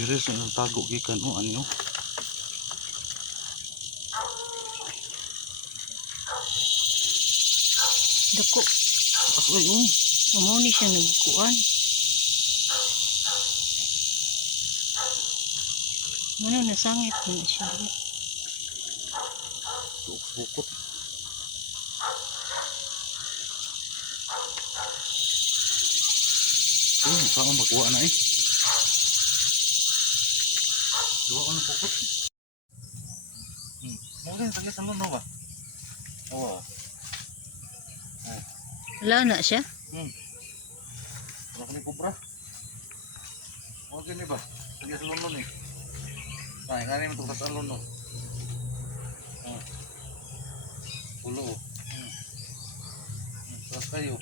Diri sa tago gikan o ano. Dako. Asoy oh. Amo ni siya nagkuan. Ano nasangit mo na siya. Bukot. Oh, saan magkuha na eh. Duwa ko ng bukot. Mungkin tagis sa luno ba? Oo. Wala na siya. Wala ko ni kubra. Okay ni ba? Tagis sa luno ni. Ay, nga rin matugtas ang luno. Pulo. Tapos kayo.